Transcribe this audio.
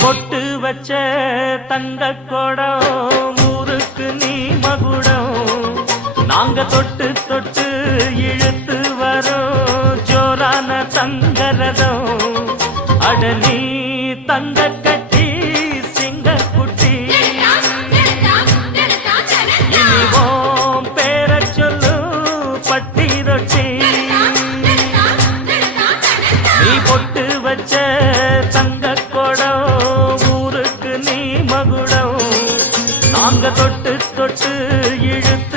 பொட்டு வச்ச தங்க கொடம் ஊருக்கு நீ மகுடம் நாங்க தொட்டு தொட்டு இழுத்து வரோம் ஜோரான தங்கரதம் அட நீ தங்க கட்டி சிங்க குட்டி இனிவோம் பேர சொல்லு பட்டி ரொட்டி நீ பொட்டு வச்ச தங்க கொடம் ஊருக்கு நீ மகுடம் நாங்க தொட்டு தொட்டு இழுத்து